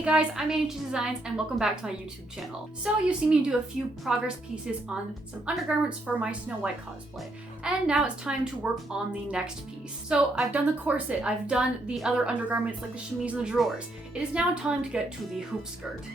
Hey guys, I'm Ancient Designs and welcome back to my YouTube channel. So you've seen me do a few progress pieces on some undergarments for my Snow White cosplay. And now it's time to work on the next piece. So I've done the corset, I've done the other undergarments like the chemise and the drawers. It is now time to get to the hoop skirt.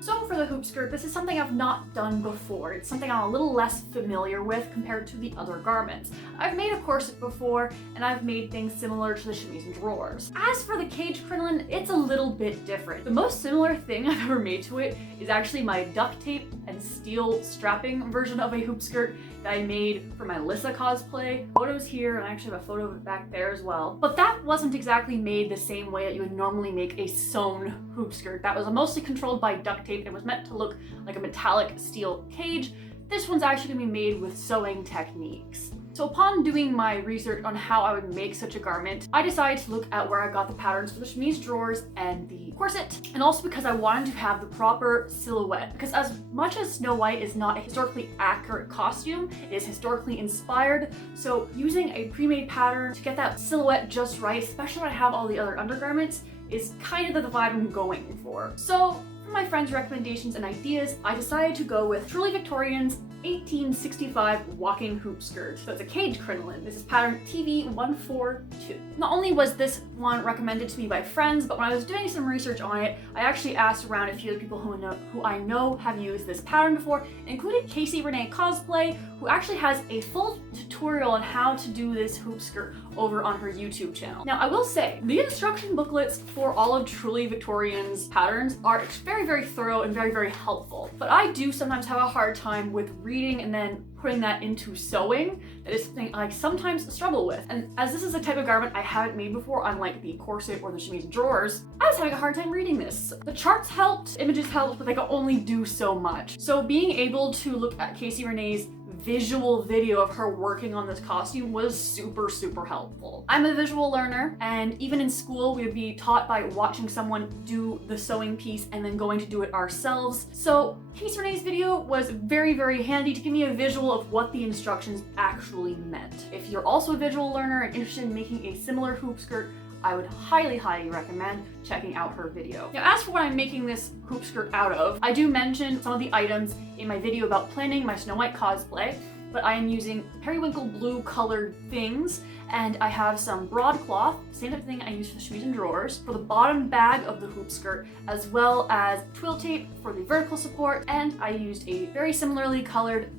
So for the hoop skirt, this is something I've not done before. It's something I'm a little less familiar with compared to the other garments. I've made a corset before, and I've made things similar to the chemise and drawers. As for the cage crinoline, it's a little bit different. The most similar thing I've ever made to it is actually my duct tape and steel strapping version of a hoop skirt that I made for my Lissa cosplay. Photos here, and I actually have a photo of it back there as well. But that wasn't exactly made the same way that you would normally make a sewn hoop skirt. That was mostly controlled by duct tape and was meant to look like a metallic steel cage. This one's actually gonna be made with sewing techniques. So upon doing my research on how I would make such a garment, I decided to look at where I got the patterns for the chemise drawers and the corset, and also because I wanted to have the proper silhouette. Because as much as Snow White is not a historically accurate costume, it is historically inspired, so using a pre-made pattern to get that silhouette just right, especially when I have all the other undergarments, is kind of the vibe I'm going for. So for my friends' recommendations and ideas, I decided to go with Truly Victorian's 1865 walking hoop skirt. So it's a cage crinoline. This is pattern TV142. Not only was this one recommended to me by friends, but when I was doing some research on it, I actually asked around a few of the people who I know have used this pattern before, including Casey Renee Cosplay, who actually has a full tutorial on how to do this hoop skirt over on her YouTube channel. Now, I will say, the instruction booklets for all of Truly Victorian's patterns are very, very thorough and very, very helpful. But I do sometimes have a hard time with reading and then putting that into sewing. That is something I sometimes struggle with. And as this is a type of garment I haven't made before, unlike the corset or the chemise and drawers, I was having a hard time reading this. The charts helped, images helped, but they could only do so much. So being able to look at Casey Renee's visual video of her working on this costume was super, super helpful. I'm a visual learner, and even in school, we would be taught by watching someone do the sewing piece and then going to do it ourselves. So Casey Renee's video was very, very handy to give me a visual of what the instructions actually meant. If you're also a visual learner and interested in making a similar hoop skirt, I would highly, highly recommend checking out her video. Now, as for what I'm making this hoop skirt out of, I do mention some of the items in my video about planning my Snow White cosplay, but I am using periwinkle blue colored things, and I have some broadcloth, same type of thing I use for the chemise and drawers, for the bottom bag of the hoop skirt, as well as twill tape for the vertical support, and I used a very similarly colored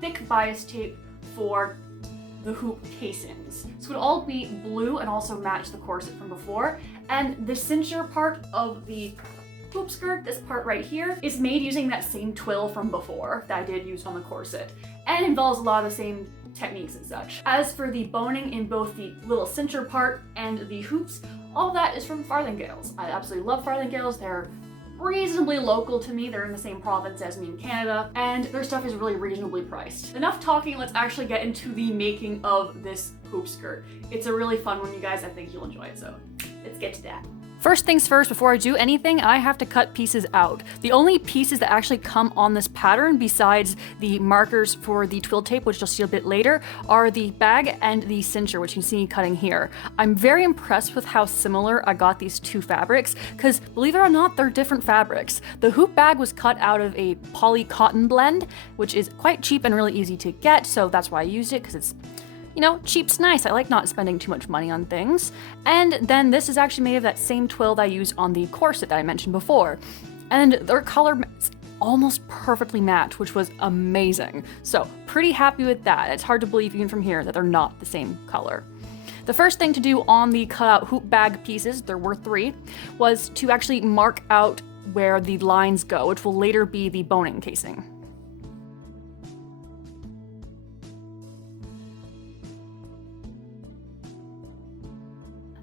thick bias tape for the hoop casings. So it would all be blue and also match the corset from before. And the cincher part of the hoop skirt, this part right here, is made using that same twill from before that I did use on the corset, and involves a lot of the same techniques and such. As for the boning in both the little cincher part and the hoops, all that is from farthingales. I absolutely love farthingales. They're reasonably local to me. They're in the same province as me in Canada, and their stuff is really reasonably priced. Enough talking, let's actually get into the making of this hoop skirt. It's a really fun one, you guys. I think you'll enjoy it, so let's get to that. First things first, before I do anything, I have to cut pieces out. The only pieces that actually come on this pattern, besides the markers for the twill tape, which you'll see a bit later, are the bag and the cincher, which you can see cutting here. I'm very impressed with how similar I got these two fabrics, because believe it or not, they're different fabrics. The hoop bag was cut out of a poly cotton blend, which is quite cheap and really easy to get, so that's why I used it, because it's, you know, cheap's nice. I like not spending too much money on things. And then this is actually made of that same twill that I used on the corset that I mentioned before. And their color almost perfectly matched, which was amazing. So pretty happy with that. It's hard to believe even from here that they're not the same color. The first thing to do on the cutout hoop bag pieces, there were 3, was to actually mark out where the lines go, which will later be the boning casing.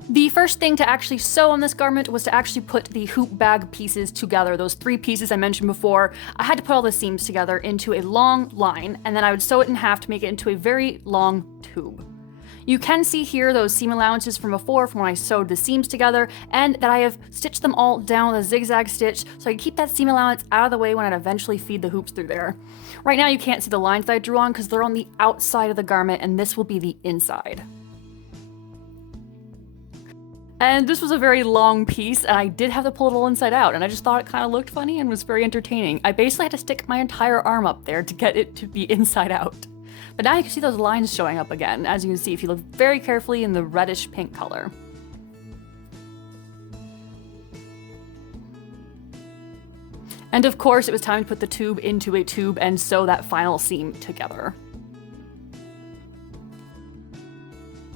The first thing to actually sew on this garment was to actually put the hoop bag pieces together. Those 3 pieces I mentioned before, I had to put all the seams together into a long line, and then I would sew it in half to make it into a very long tube. You can see here those seam allowances from before, from when I sewed the seams together, and that I have stitched them all down with a zigzag stitch so I can keep that seam allowance out of the way when I'd eventually feed the hoops through there. Right now you can't see the lines that I drew on because they're on the outside of the garment, and this will be the inside. And this was a very long piece, and I did have to pull it all inside out, and I just thought it kind of looked funny and was very entertaining. I basically had to stick my entire arm up there to get it to be inside out. But now you can see those lines showing up again, as you can see if you look very carefully in the reddish pink color. And of course, it was time to put the tube into a tube and sew that final seam together.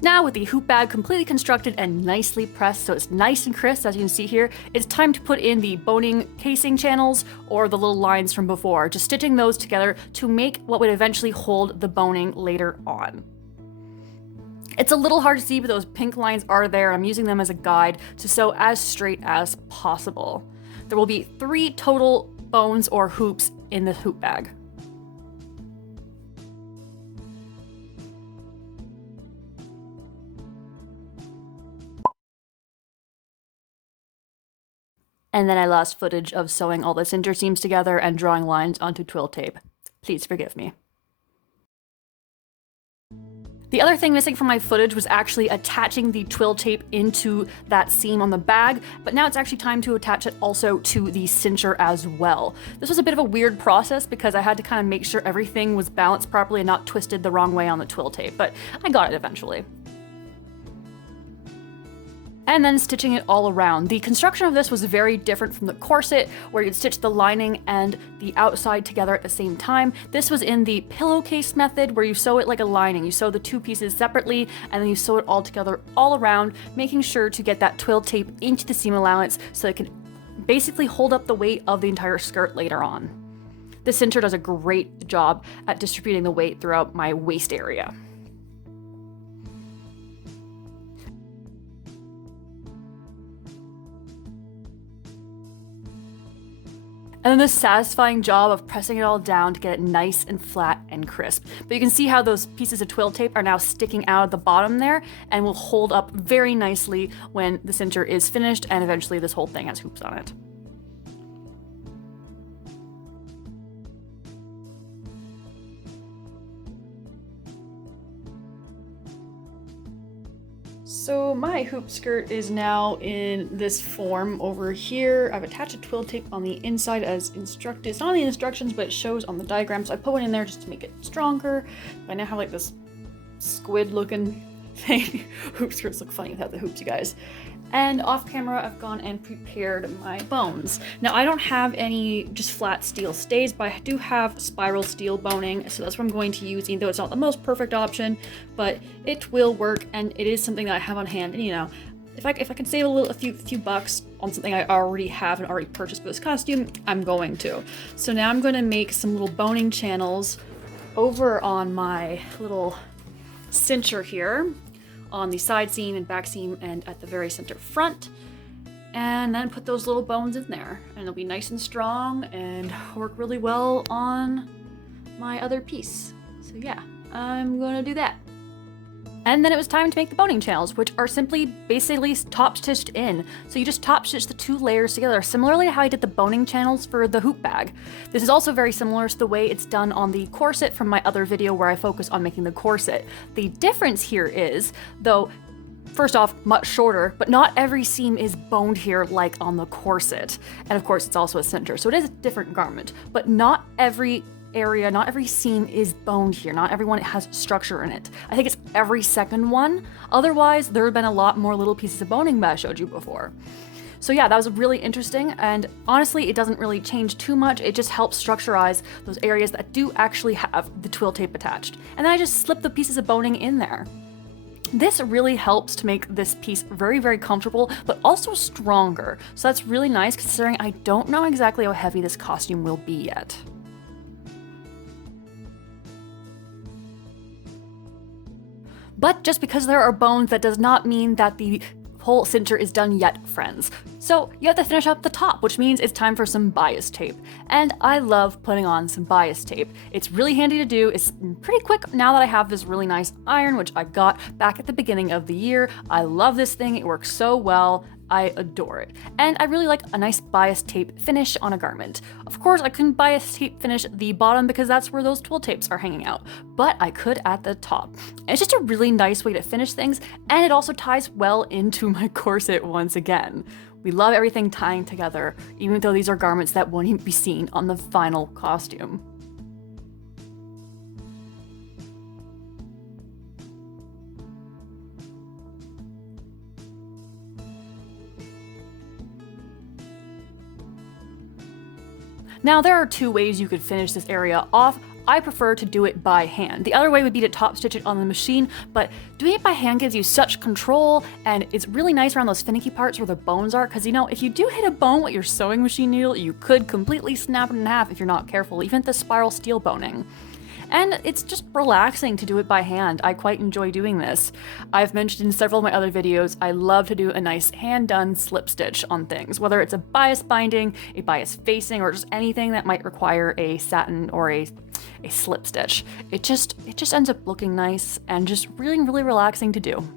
Now with the hoop bag completely constructed and nicely pressed so it's nice and crisp, as you can see here, it's time to put in the boning casing channels or the little lines from before, just stitching those together to make what would eventually hold the boning later on. It's a little hard to see, but those pink lines are there. I'm using them as a guide to sew as straight as possible. There will be 3 total bones or hoops in the hoop bag. And then I lost footage of sewing all the center seams together and drawing lines onto twill tape. Please forgive me. The other thing missing from my footage was actually attaching the twill tape into that seam on the bag, but now it's actually time to attach it also to the cincher as well. This was a bit of a weird process because I had to kind of make sure everything was balanced properly and not twisted the wrong way on the twill tape, but I got it eventually. And then stitching it all around. The construction of this was very different from the corset, where you'd stitch the lining and the outside together at the same time. This was in the pillowcase method, where you sew it like a lining. You sew the 2 pieces separately, and then you sew it all together all around, making sure to get that twill tape into the seam allowance so it can basically hold up the weight of the entire skirt later on. The cincher does a great job at distributing the weight throughout my waist area. And then the satisfying job of pressing it all down to get it nice and flat and crisp. But you can see how those pieces of twill tape are now sticking out of the bottom there and will hold up very nicely when the cincher is finished and eventually this whole thing has hoops on it. So my hoop skirt is now in this form over here. I've attached a twill tape on the inside as instructed. It's not on the instructions, but it shows on the diagram. So I put one in there just to make it stronger. I now have like this squid looking thing. Hoop skirts look funny without the hoops, you guys. And off camera, I've gone and prepared my bones. Now I don't have any just flat steel stays, but I do have spiral steel boning, so that's what I'm going to use, even though it's not the most perfect option, but it will work, and it is something that I have on hand. And you know, if I can save a few bucks on something I already have and already purchased for this costume, I'm going to. So now I'm going to make some little boning channels over on my little cincher here, on the side seam and back seam and at the very center front, and then put those little bones in there, and it'll be nice and strong and work really well on my other piece. So yeah, I'm gonna do that. And then it was time to make the boning channels, which are simply basically top stitched in. So you just top stitch the 2 layers together, similarly to how I did the boning channels for the hoop bag. This is also very similar to the way it's done on the corset from my other video where I focus on making the corset. The difference here is, though, first off, much shorter, but not every seam is boned here like on the corset. And of course, it's also a cincher, so it is a different garment, but not every area, not every seam is boned here. Not everyone has structure in it. I think it's every second one. Otherwise, there have been a lot more little pieces of boning that I showed you before. So yeah, that was really interesting, and honestly, it doesn't really change too much. It just helps structurize those areas that do actually have the twill tape attached. And then I just slip the pieces of boning in there. This really helps to make this piece very, very comfortable, but also stronger. So that's really nice considering I don't know exactly how heavy this costume will be yet. But just because there are bones, that does not mean that the whole cincher is done yet, friends. So you have to finish up the top, which means it's time for some bias tape. And I love putting on some bias tape. It's really handy to do. It's pretty quick now that I have this really nice iron, which I got back at the beginning of the year. I love this thing. It works so well. I adore it. And I really like a nice bias tape finish on a garment. Of course, I couldn't bias tape finish the bottom because that's where those twill tapes are hanging out, but I could at the top. And it's just a really nice way to finish things, and it also ties well into my corset once again. We love everything tying together, even though these are garments that won't even be seen on the final costume. Now, there are two ways you could finish this area off. I prefer to do it by hand. The other way would be to top stitch it on the machine, but doing it by hand gives you such control, and it's really nice around those finicky parts where the bones are, because you know, if you do hit a bone with your sewing machine needle, you could completely snap it in half if you're not careful, even the spiral steel boning. And it's just relaxing to do it by hand. I quite enjoy doing this. I've mentioned in several of my other videos, I love to do a nice hand-done slip stitch on things, whether it's a bias binding, a bias facing, or just anything that might require a satin or a slip stitch. It just ends up looking nice and just really, really relaxing to do.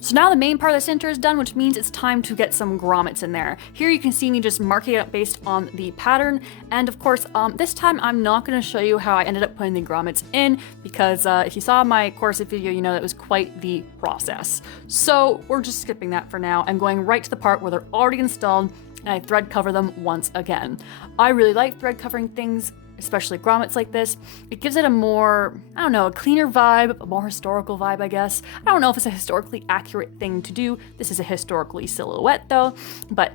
So now the main part of the center is done, which means it's time to get some grommets in there. Here you can see me just marking it up based on the pattern. And of course, this time I'm not going to show you how I ended up putting the grommets in, because if you saw my corset video, you know that was quite the process. So we're just skipping that for now and going right to the part where they're already installed, and I thread cover them once again. I really like thread covering things, especially grommets like this. It gives it a more, I don't know, a cleaner vibe, a more historical vibe, I guess. I don't know if it's a historically accurate thing to do. This is a historically silhouette though, but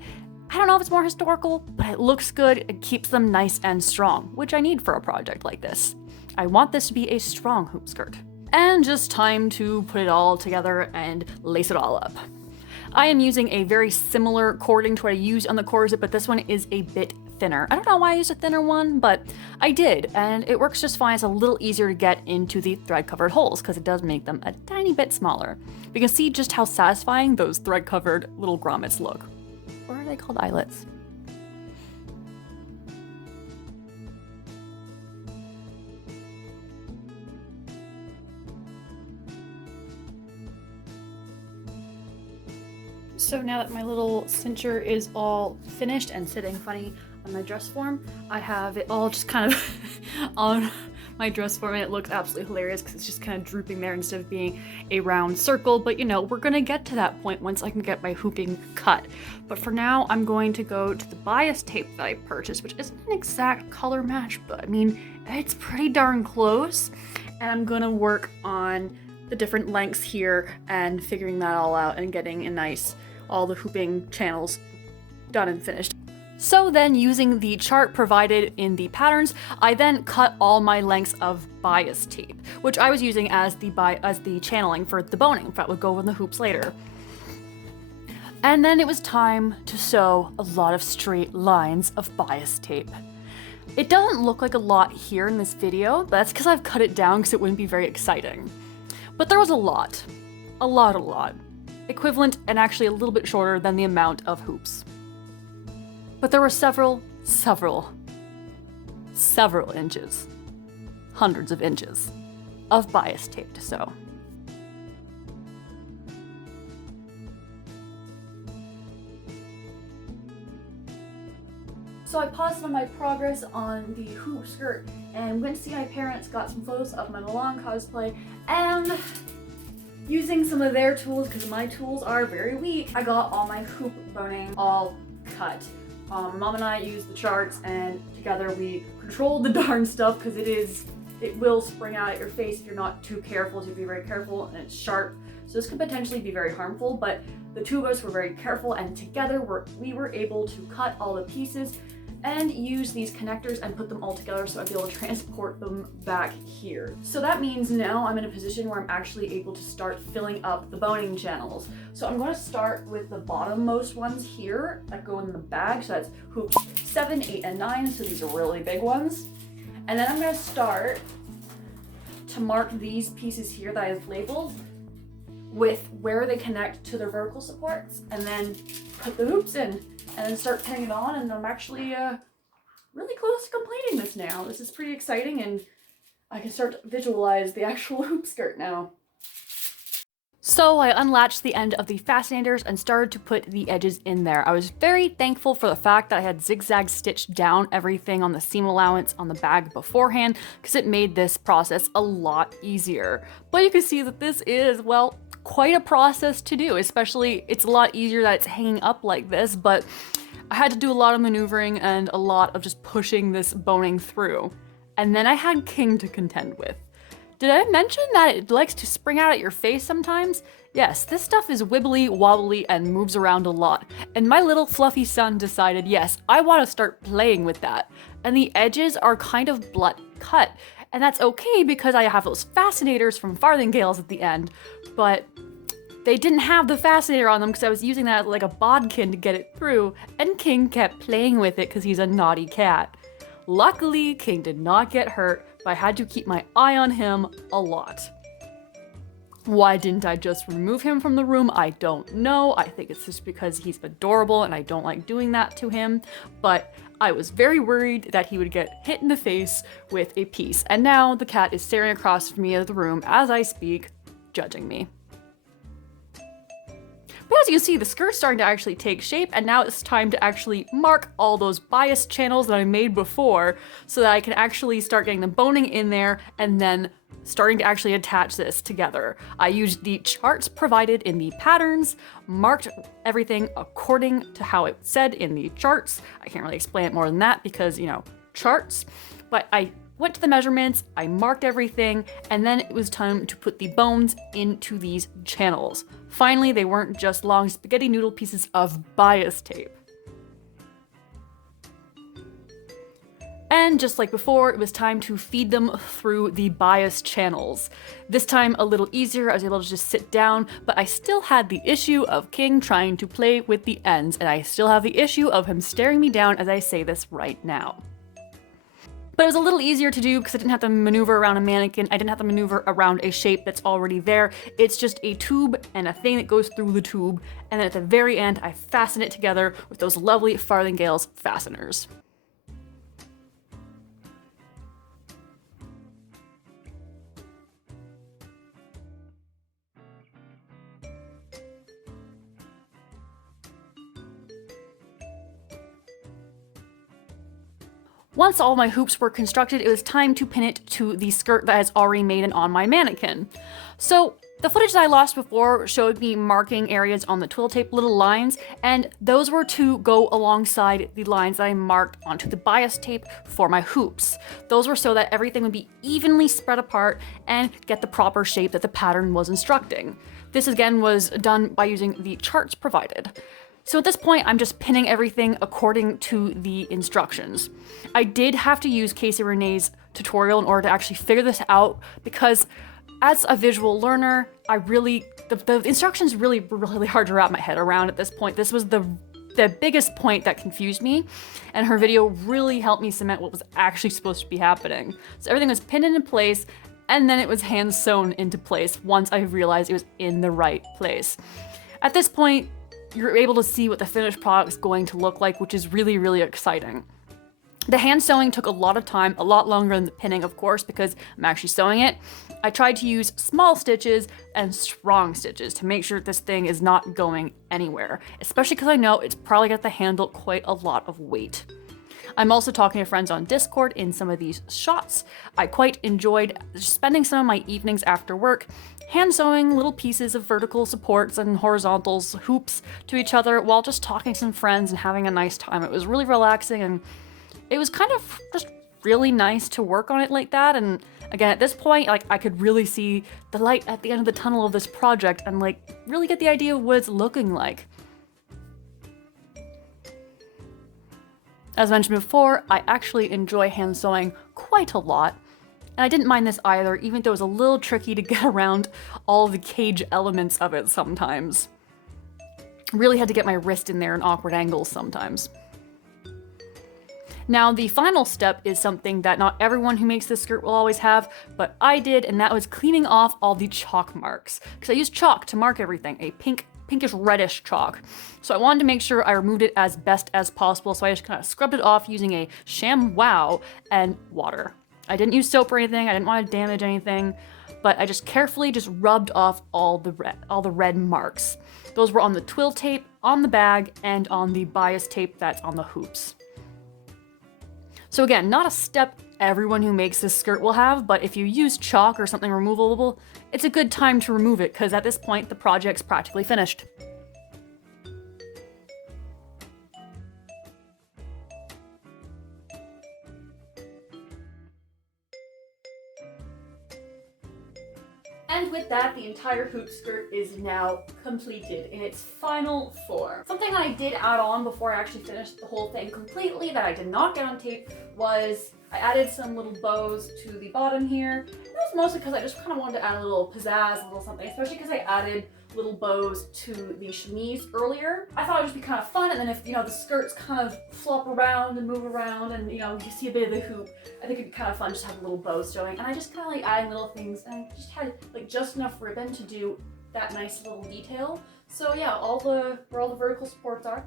I don't know if it's more historical, but it looks good. It keeps them nice and strong, which I need for a project like this. I want this to be a strong hoop skirt. And just time to put it all together and lace it all up. I am using a very similar cording to what I used on the corset, but this one is a bit thinner. I don't know why I used a thinner one, but I did, and it works just fine. It's a little easier to get into the thread-covered holes because it does make them a tiny bit smaller. You can see just how satisfying those thread-covered little grommets look. Or are they called eyelets? So now that my little cincher is all finished and sitting funny on my dress form, I have it all just kind of on my dress form, and it looks absolutely hilarious because it's just kind of drooping there instead of being a round circle. But you know, we're gonna get to that point once I can get my hooping cut. But for now, I'm going to go to the bias tape that I purchased, which isn't an exact color match, but I mean, it's pretty darn close. And I'm gonna work on the different lengths here and figuring that all out and getting a nice, all the hooping channels done and finished. So then, using the chart provided in the patterns, I then cut all my lengths of bias tape, which I was using as the channeling for the boning that would go in the hoops later. And then it was time to sew a lot of straight lines of bias tape. It doesn't look like a lot here in this video, but that's because I've cut it down because it wouldn't be very exciting. But there was a lot. A lot. Equivalent and actually a little bit shorter than the amount of hoops. But there were several inches, hundreds of inches, of bias tape to sew. So I paused on my progress on the hoop skirt and went to see my parents, got some photos of my Milan cosplay, and using some of their tools, because my tools are very weak, I got all my hoop boning all cut. Mom and I used the charts, and together we controlled the darn stuff because it will spring out at your face if you're not too careful. So you have to be very careful, and it's sharp. So this could potentially be very harmful, but the two of us were very careful, and together we were able to cut all the pieces and use these connectors and put them all together so I'd be able to transport them back here. So that means now I'm in a position where I'm actually able to start filling up the boning channels. So I'm going to start with the bottommost ones here that go in the bag. So that's hoops 7, 8, and 9. So these are really big ones. And then I'm going to start to mark these pieces here that I've labeled with where they connect to their vertical supports, and then put the hoops in and then start pinning it on. And I'm actually really close to completing this now. This is pretty exciting, and I can start to visualize the actual hoop skirt now. So I unlatched the end of the fascinators and started to put the edges in there. I was very thankful for the fact that I had zigzag stitched down everything on the seam allowance on the bag beforehand, because it made this process a lot easier. But you can see that this is, well, quite a process to do, especially it's a lot easier that it's hanging up like this, but I had to do a lot of maneuvering and a lot of just pushing this boning through. And then I had King to contend with. Did I mention that it likes to spring out at your face sometimes? Yes, this stuff is wibbly wobbly and moves around a lot. And my little fluffy son decided, yes, I want to start playing with that. And the edges are kind of blunt cut. And that's okay because I have those fascinators from farthingales at the end. But they didn't have the fascinator on them because I was using that like a bodkin to get it through. And King kept playing with it because he's a naughty cat. Luckily, King did not get hurt, but I had to keep my eye on him a lot. Why didn't I just remove him from the room? I don't know. I think it's just because he's adorable and I don't like doing that to him. But I was very worried that he would get hit in the face with a piece. And now the cat is staring across from me in the room as I speak, judging me. But as you can see, the skirt's starting to actually take shape, and now it's time to actually mark all those bias channels that I made before so that I can actually start getting the boning in there and then starting to actually attach this together. I used the charts provided in the patterns, marked everything according to how it said in the charts. I can't really explain it more than that because, you know, charts. But I went to the measurements, I marked everything, and then it was time to put the bones into these channels. Finally, they weren't just long spaghetti noodle pieces of bias tape. And just like before, it was time to feed them through the bias channels. This time a little easier, I was able to just sit down, but I still had the issue of King trying to play with the ends, and I still have the issue of him staring me down as I say this right now. But it was a little easier to do because I didn't have to maneuver around a mannequin. I didn't have to maneuver around a shape that's already there. It's just a tube and a thing that goes through the tube. And then at the very end, I fasten it together with those lovely farthingales fasteners. Once all my hoops were constructed, it was time to pin it to the skirt that is already made and on my mannequin. So the footage that I lost before showed me marking areas on the twill tape, little lines, and those were to go alongside the lines that I marked onto the bias tape for my hoops. Those were so that everything would be evenly spread apart and get the proper shape that the pattern was instructing. This again was done by using the charts provided. So at this point, I'm just pinning everything according to the instructions. I did have to use Casey Renee's tutorial in order to actually figure this out because as a visual learner, the instructions were really hard to wrap my head around at this point. This was the biggest point that confused me, and her video really helped me cement what was actually supposed to be happening. So everything was pinned into place, and then it was hand sewn into place once I realized it was in the right place. At this point, you're able to see what the finished product is going to look like, which is really, really exciting. The hand sewing took a lot of time, a lot longer than the pinning, of course, because I'm actually sewing it. I tried to use small stitches and strong stitches to make sure this thing is not going anywhere, especially because I know it's probably got to handle quite a lot of weight. I'm also talking to friends on Discord in some of these shots. I quite enjoyed spending some of my evenings after work hand sewing little pieces of vertical supports and horizontals, hoops to each other while just talking to some friends and having a nice time. It was really relaxing, and it was kind of just really nice to work on it like that. And again, at this point, like, I could really see the light at the end of the tunnel of this project and like really get the idea of what it's looking like. As mentioned before, I actually enjoy hand sewing quite a lot. And I didn't mind this either, even though it was a little tricky to get around all the cage elements of it sometimes. Really had to get my wrist in there in awkward angles sometimes. Now, the final step is something that not everyone who makes this skirt will always have, but I did, and that was cleaning off all the chalk marks. Because I used chalk to mark everything, a pinkish reddish chalk. So I wanted to make sure I removed it as best as possible, so I just kind of scrubbed it off using a ShamWow and water. I didn't use soap or anything, I didn't want to damage anything, but I just carefully just rubbed off all the red marks. Those were on the twill tape, on the bag, and on the bias tape that's on the hoops. So again, not a step everyone who makes this skirt will have, but if you use chalk or something removable, it's a good time to remove it, because at this point the project's practically finished. And with that, the entire hoop skirt is now completed in its final form. Something I did add on before I actually finished the whole thing completely that I did not get on tape was I added some little bows to the bottom here. It was mostly because I just kind of wanted to add a little pizzazz, a little something, especially because I added little bows to the chemise earlier. I thought it would just be kind of fun, and then if, the skirts kind of flop around and move around and, you see a bit of the hoop, I think it'd be kind of fun just to have little bows showing. And I just kind of like adding little things, and I just had like just enough ribbon to do that nice little detail. So yeah, where all the vertical supports are,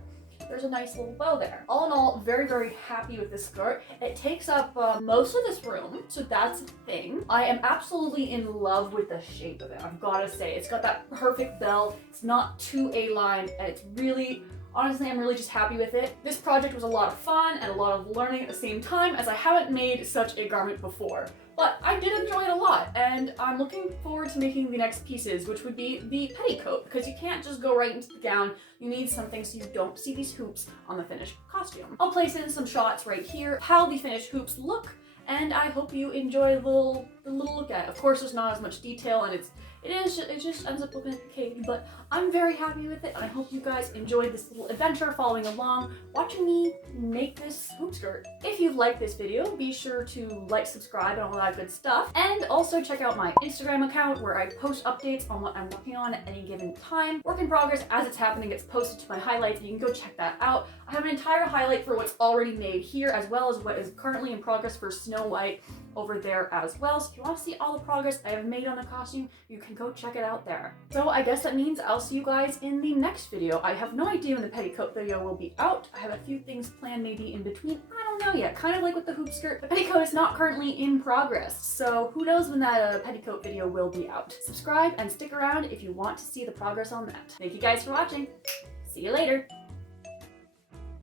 there's a nice little bow there. All in all, very, very happy with this skirt. It takes up most of this room, so that's a thing. I am absolutely in love with the shape of it, I've gotta say. It's got that perfect bell, it's not too A-line, and it's really, honestly, I'm really just happy with it. This project was a lot of fun and a lot of learning at the same time, as I haven't made such a garment before. But I did enjoy it a lot, and I'm looking forward to making the next pieces, which would be the petticoat, because you can't just go right into the gown. You need something so you don't see these hoops on the finished costume. I'll place in some shots right here, how the finished hoops look, and I hope you enjoy the little look at it. Of course, there's not as much detail, and it just ends up looking like a cake, but I'm very happy with it, and I hope you guys enjoyed this little adventure following along, watching me make this hoop skirt. If you've liked this video, be sure to like, subscribe, and all that good stuff, and also check out my Instagram account where I post updates on what I'm working on at any given time. Work in progress as it's happening gets posted to my highlights, and you can go check that out. I have an entire highlight for what's already made here, as well as what is currently in progress for Snow White over there as well. So if you want to see all the progress I have made on the costume, you can go check it out there. So I guess that means I'll see you guys in the next video. I have no idea when the petticoat video will be out. I have a few things planned maybe in between. I don't know yet. Kind of like with the hoop skirt, the petticoat is not currently in progress. So who knows when that petticoat video will be out. Subscribe and stick around if you want to see the progress on that. Thank you guys for watching. See you later.